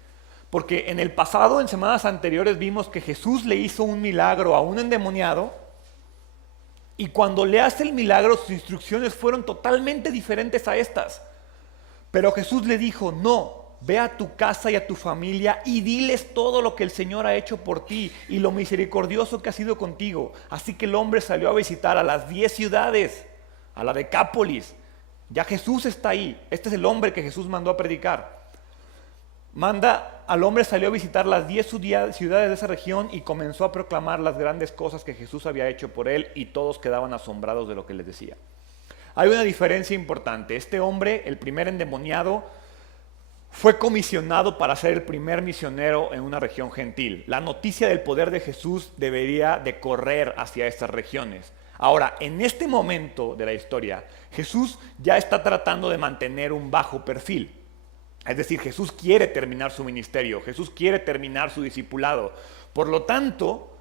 Porque en el pasado, en semanas anteriores, vimos que Jesús le hizo un milagro a un endemoniado y cuando le hace el milagro sus instrucciones fueron totalmente diferentes a estas. Pero Jesús le dijo, no, ve a tu casa y a tu familia y diles todo lo que el Señor ha hecho por ti y lo misericordioso que ha sido contigo. Así que el hombre salió a visitar a las 10 ciudades a la Decápolis. Ya Jesús está ahí. Este es el hombre que Jesús mandó a predicar. Manda al hombre, salió a visitar las 10 ciudades de esa región y comenzó a proclamar las grandes cosas que Jesús había hecho por él, y todos quedaban asombrados de lo que les decía. Hay una diferencia importante. Este hombre, el primer endemoniado, fue comisionado para ser el primer misionero en una región gentil. La noticia del poder de Jesús debería de correr hacia estas regiones. Ahora, en este momento de la historia, Jesús ya está tratando de mantener un bajo perfil. Es decir, Jesús quiere terminar su ministerio, Jesús quiere terminar su discipulado. Por lo tanto,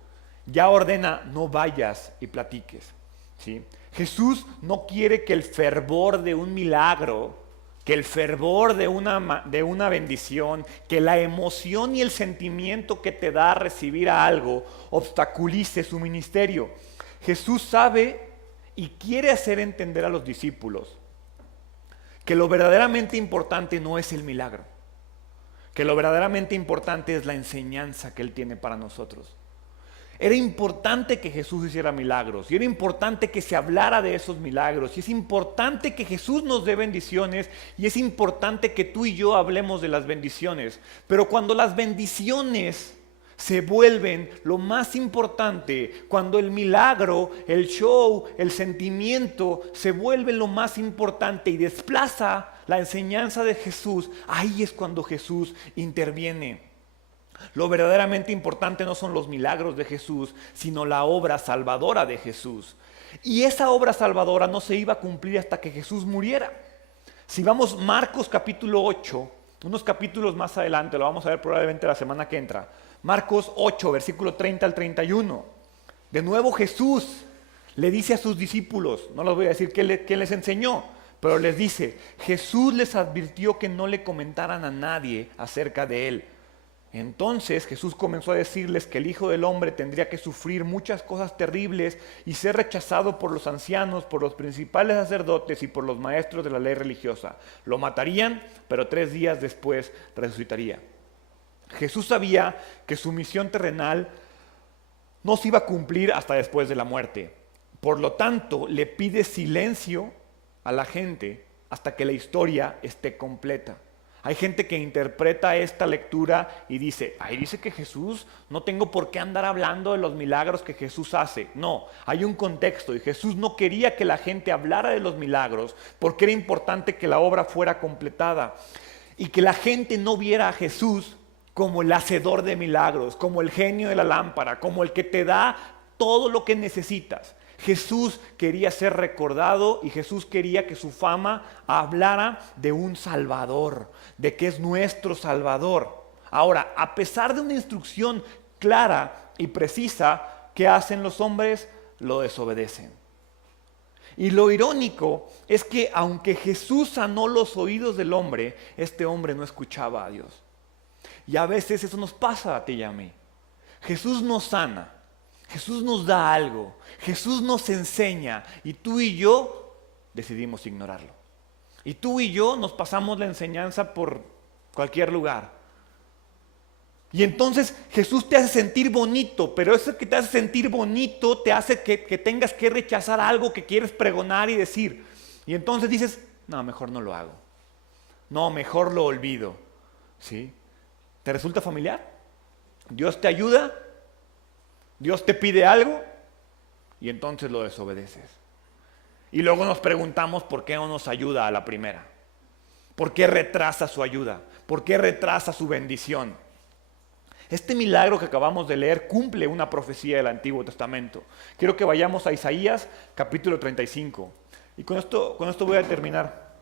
ya ordena: no vayas y platiques, ¿sí? Jesús no quiere que el fervor de un milagro, que el fervor de una bendición, que la emoción y el sentimiento que te da recibir a algo obstaculice su ministerio. Jesús sabe y quiere hacer entender a los discípulos que lo verdaderamente importante no es el milagro, que lo verdaderamente importante es la enseñanza que Él tiene para nosotros. Era importante que Jesús hiciera milagros, y era importante que se hablara de esos milagros, y es importante que Jesús nos dé bendiciones, y es importante que tú y yo hablemos de las bendiciones. Pero cuando las bendiciones se vuelven lo más importante, cuando el milagro, el show, el sentimiento se vuelven lo más importante y desplaza la enseñanza de Jesús, ahí es cuando Jesús interviene. Lo verdaderamente importante no son los milagros de Jesús, sino la obra salvadora de Jesús. Y esa obra salvadora no se iba a cumplir hasta que Jesús muriera. Si vamos Marcos capítulo 8, unos capítulos más adelante, lo vamos a ver probablemente la semana que entra. Marcos 8, versículo 30 al 31. De nuevo Jesús le dice a sus discípulos, no les voy a decir quién les enseñó, pero les dice: Jesús les advirtió que no le comentaran a nadie acerca de él. Entonces Jesús comenzó a decirles que el Hijo del Hombre tendría que sufrir muchas cosas terribles y ser rechazado por los ancianos, por los principales sacerdotes y por los maestros de la ley religiosa. Lo matarían, pero 3 días después resucitaría. Jesús sabía que su misión terrenal no se iba a cumplir hasta después de la muerte. Por lo tanto, le pide silencio a la gente hasta que la historia esté completa. Hay gente que interpreta esta lectura y dice: ahí dice que Jesús, no tengo por qué andar hablando de los milagros que Jesús hace. No, hay un contexto, y Jesús no quería que la gente hablara de los milagros porque era importante que la obra fuera completada y que la gente no viera a Jesús como el hacedor de milagros, como el genio de la lámpara, como el que te da todo lo que necesitas. Jesús quería ser recordado, y Jesús quería que su fama hablara de un Salvador, de que es nuestro Salvador. Ahora, a pesar de una instrucción clara y precisa, ¿qué hacen los hombres? Lo desobedecen. Y lo irónico es que aunque Jesús sanó los oídos del hombre, este hombre no escuchaba a Dios. Y a veces eso nos pasa a ti y a mí. Jesús nos sana, Jesús nos da algo, Jesús nos enseña, y tú y yo decidimos ignorarlo. Y tú y yo nos pasamos la enseñanza por cualquier lugar. Y entonces Jesús te hace sentir bonito, pero eso que te hace sentir bonito te hace que tengas que rechazar algo que quieres pregonar y decir. Y entonces dices: no, mejor no lo hago. No, mejor lo olvido. ¿Sí? ¿Te resulta familiar? Dios te ayuda, Dios te pide algo, y entonces lo desobedeces. Y luego nos preguntamos por qué no nos ayuda a la primera. ¿Por qué retrasa su ayuda? ¿Por qué retrasa su bendición? Este milagro que acabamos de leer cumple una profecía del Antiguo Testamento. Quiero que vayamos a Isaías capítulo 35. Y con esto voy a terminar.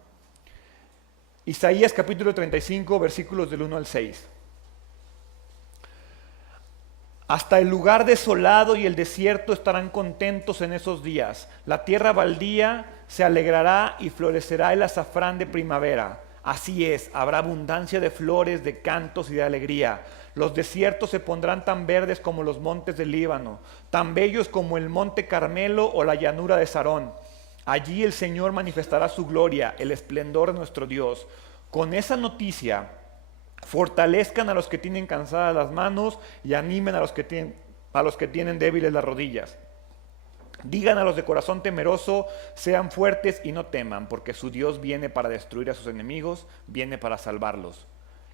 Isaías capítulo 35, versículos del 1 al 6. Hasta el lugar desolado y el desierto estarán contentos en esos días. La tierra baldía se alegrará y florecerá el azafrán de primavera. Así es, habrá abundancia de flores, de cantos y de alegría. Los desiertos se pondrán tan verdes como los montes del Líbano, tan bellos como el monte Carmelo o la llanura de Sarón. Allí el Señor manifestará su gloria, el esplendor de nuestro Dios. Con esa noticia, fortalezcan a los que tienen cansadas las manos y animen a los que tienen débiles las rodillas. Digan a los de corazón temeroso, sean fuertes y no teman, porque su Dios viene para destruir a sus enemigos, viene para salvarlos.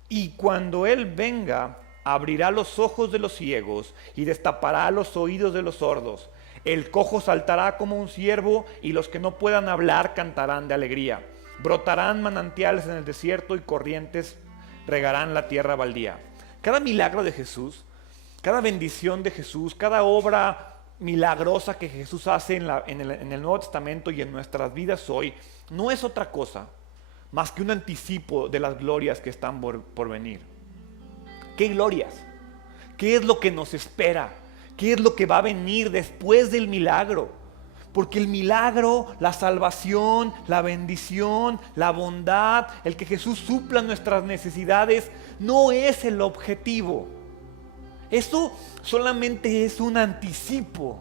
Y cuando Él venga, abrirá los ojos de los ciegos y destapará los oídos de los sordos. El cojo saltará como un ciervo y los que no puedan hablar cantarán de alegría. Brotarán manantiales en el desierto y corrientes regarán la tierra baldía. Cada milagro de Jesús, cada bendición de Jesús, cada obra milagrosa que Jesús hace en el Nuevo Testamento y en nuestras vidas hoy, no es otra cosa más que un anticipo de las glorias que están por venir. ¿Qué glorias? ¿Qué es lo que nos espera? ¿Qué es lo que va a venir después del milagro? Porque el milagro, la salvación, la bendición, la bondad, el que Jesús supla nuestras necesidades, no es el objetivo. Eso solamente es un anticipo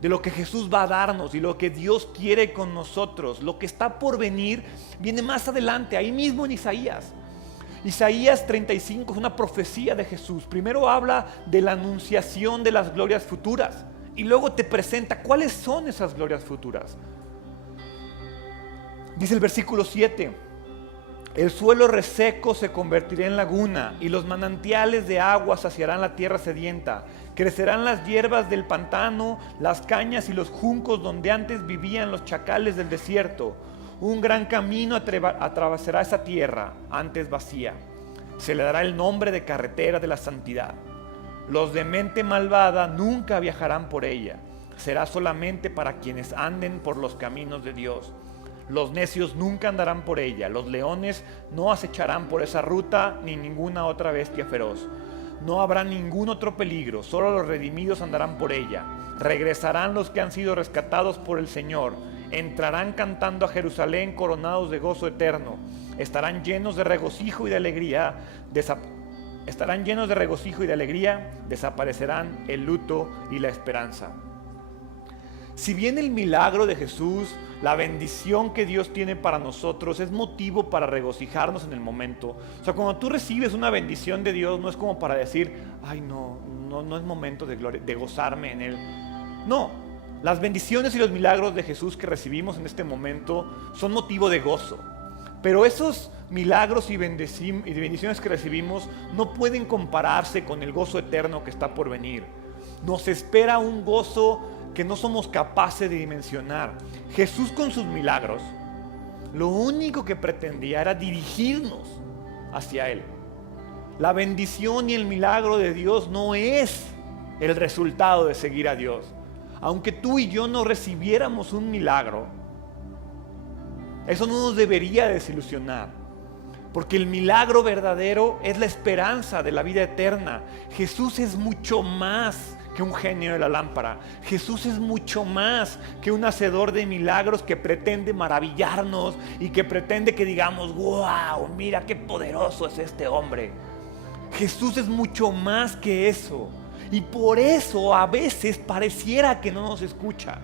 de lo que Jesús va a darnos y lo que Dios quiere con nosotros. Lo que está por venir viene más adelante, ahí mismo en Isaías. Isaías 35 es una profecía de Jesús. Primero habla de la anunciación de las glorias futuras y luego te presenta cuáles son esas glorias futuras. Dice el versículo 7: el suelo reseco se convertirá en laguna y los manantiales de agua saciarán la tierra sedienta. Crecerán las hierbas del pantano, las cañas y los juncos donde antes vivían los chacales del desierto. Un gran camino atravesará esa tierra, antes vacía. Se le dará el nombre de carretera de la santidad. Los de mente malvada nunca viajarán por ella. Será solamente para quienes anden por los caminos de Dios. Los necios nunca andarán por ella. Los leones no acecharán por esa ruta, ni ninguna otra bestia feroz. No habrá ningún otro peligro, solo los redimidos andarán por ella. Regresarán los que han sido rescatados por el Señor. Entrarán cantando a Jerusalén coronados de gozo eterno. Estarán llenos de regocijo y de alegría. Desaparecerán el luto y la esperanza. Si bien el milagro de Jesús, la bendición que Dios tiene para nosotros es motivo para regocijarnos en el momento. O sea, cuando tú recibes una bendición de Dios, no es como para decir, ay no es momento de gloria, de gozarme en Él. No, las bendiciones y los milagros de Jesús que recibimos en este momento son motivo de gozo. Pero esos milagros y bendiciones que recibimos no pueden compararse con el gozo eterno que está por venir. Nos espera un gozo que no somos capaces de dimensionar. Jesús con sus milagros, lo único que pretendía era dirigirnos hacia Él. La bendición y el milagro de Dios no es el resultado de seguir a Dios. Aunque tú y yo no recibiéramos un milagro, eso no nos debería desilusionar. Porque el milagro verdadero es la esperanza de la vida eterna. Jesús es mucho más que un genio de la lámpara. Jesús es mucho más que un hacedor de milagros que pretende maravillarnos y que pretende que digamos, wow, mira qué poderoso es este hombre. Jesús es mucho más que eso. Y por eso a veces pareciera que no nos escucha.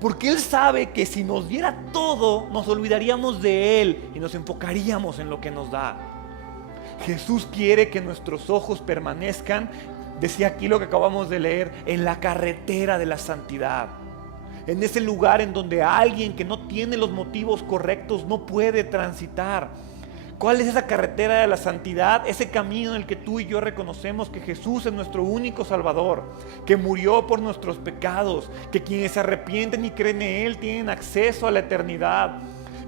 Porque Él sabe que si nos diera todo, nos olvidaríamos de Él y nos enfocaríamos en lo que nos da. Jesús quiere que nuestros ojos permanezcan, decía aquí lo que acabamos de leer, en la carretera de la santidad. En ese lugar en donde alguien que no tiene los motivos correctos no puede transitar. ¿Cuál es esa carretera de la santidad? Ese camino en el que tú y yo reconocemos que Jesús es nuestro único Salvador, que murió por nuestros pecados, que quienes se arrepienten y creen en Él tienen acceso a la eternidad,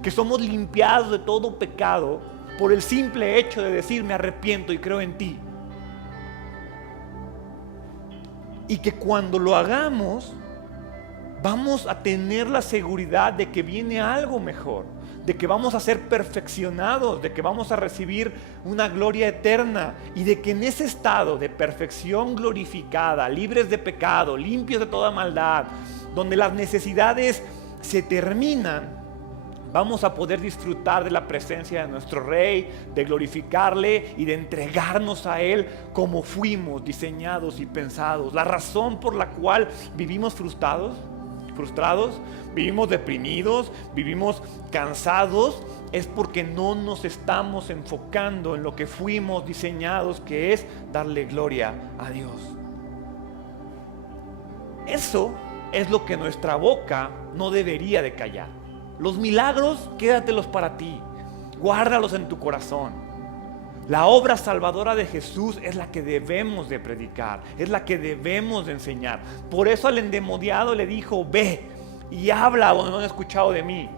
que somos limpiados de todo pecado por el simple hecho de decir me arrepiento y creo en ti. Y que cuando lo hagamos, vamos a tener la seguridad de que viene algo mejor, de que vamos a ser perfeccionados, de que vamos a recibir una gloria eterna y de que en ese estado de perfección glorificada, libres de pecado, limpios de toda maldad, donde las necesidades se terminan, vamos a poder disfrutar de la presencia de nuestro Rey, de glorificarle y de entregarnos a Él como fuimos diseñados y pensados. La razón por la cual vivimos frustrados, vivimos deprimidos, vivimos cansados, es porque no nos estamos enfocando en lo que fuimos diseñados, que es darle gloria a Dios. Eso es lo que nuestra boca no debería de callar. Los milagros, quédatelos para ti, guárdalos en tu corazón. La obra salvadora de Jesús es la que debemos de predicar, es la que debemos de enseñar. Por eso al endemoniado le dijo, ve y habla donde no han escuchado de mí.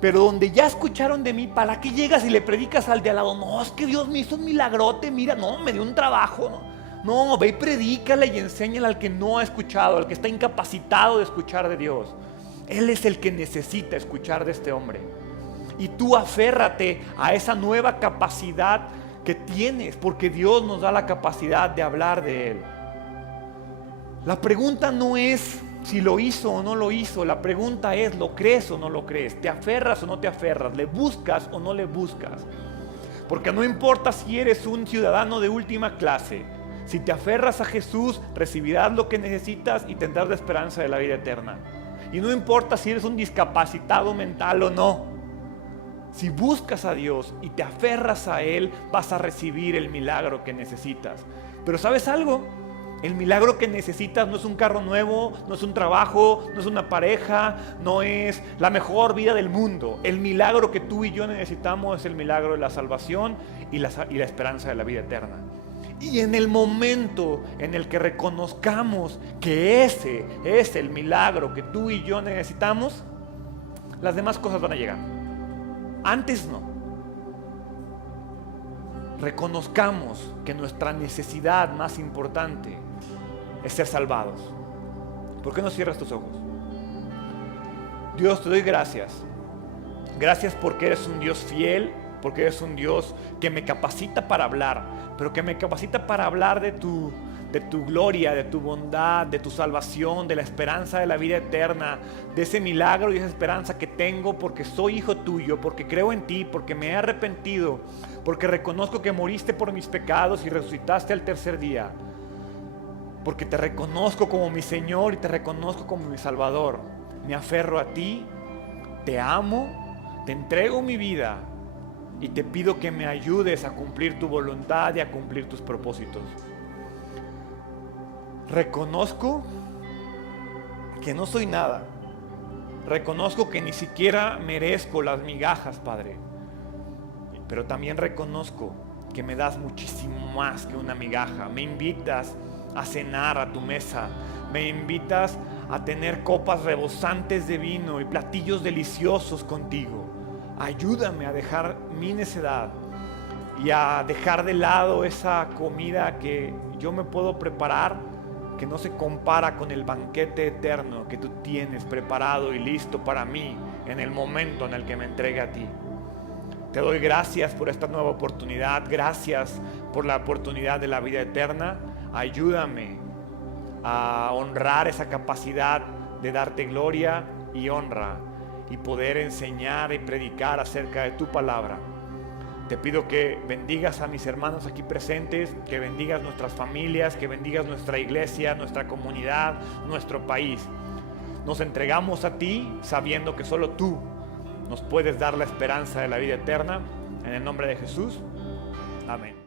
Pero donde ya escucharon de mí, ¿para qué llegas y le predicas al de al lado? No, es que Dios me hizo un milagrote, mira, no, me dio un trabajo. No, ve y predícale y enséñale al que no ha escuchado, al que está incapacitado de escuchar de Dios. Él es el que necesita escuchar de este hombre. Y tú aférrate a esa nueva capacidad que tienes, porque Dios nos da la capacidad de hablar de Él. La pregunta no es si lo hizo o no lo hizo, la pregunta es, ¿lo crees o no lo crees? ¿Te aferras o no te aferras? ¿Le buscas o no le buscas? Porque no importa si eres un ciudadano de última clase, si te aferras a Jesús, recibirás lo que necesitas y tendrás la esperanza de la vida eterna. Y no importa si eres un discapacitado mental o no, si buscas a Dios y te aferras a Él, vas a recibir el milagro que necesitas. Pero ¿sabes algo? El milagro que necesitas no es un carro nuevo, no es un trabajo, no es una pareja, no es la mejor vida del mundo. El milagro que tú y yo necesitamos es el milagro de la salvación y la esperanza de la vida eterna. Y en el momento en el que reconozcamos que ese es el milagro que tú y yo necesitamos, las demás cosas van a llegar. Antes no. Reconozcamos que nuestra necesidad más importante es ser salvados. ¿Por qué no cierras tus ojos? Dios, te doy gracias. Gracias porque eres un Dios fiel, porque eres un Dios que me capacita para hablar, pero que me capacita para hablar de tu gloria, de tu bondad, de tu salvación, de la esperanza de la vida eterna, de ese milagro y esa esperanza que tengo porque soy hijo tuyo, porque creo en ti, porque me he arrepentido, porque reconozco que moriste por mis pecados y resucitaste al tercer día, porque te reconozco como mi Señor y te reconozco como mi Salvador. Me aferro a ti, te amo, te entrego mi vida y te pido que me ayudes a cumplir tu voluntad y a cumplir tus propósitos. Reconozco que no soy nada. Reconozco que ni siquiera merezco las migajas, Padre. Pero también reconozco que me das muchísimo más que una migaja. Me invitas a cenar a tu mesa. Me invitas a tener copas rebosantes de vino y platillos deliciosos contigo. Ayúdame a dejar mi necedad y a dejar de lado esa comida que yo me puedo preparar, que no se compara con el banquete eterno que tú tienes preparado y listo para mí en el momento en el que me entregue a ti. Te doy gracias por esta nueva oportunidad, gracias por la oportunidad de la vida eterna. Ayúdame a honrar esa capacidad de darte gloria y honra y poder enseñar y predicar acerca de tu palabra. Te pido que bendigas a mis hermanos aquí presentes, que bendigas nuestras familias, que bendigas nuestra iglesia, nuestra comunidad, nuestro país. Nos entregamos a ti sabiendo que solo tú nos puedes dar la esperanza de la vida eterna. En el nombre de Jesús. Amén.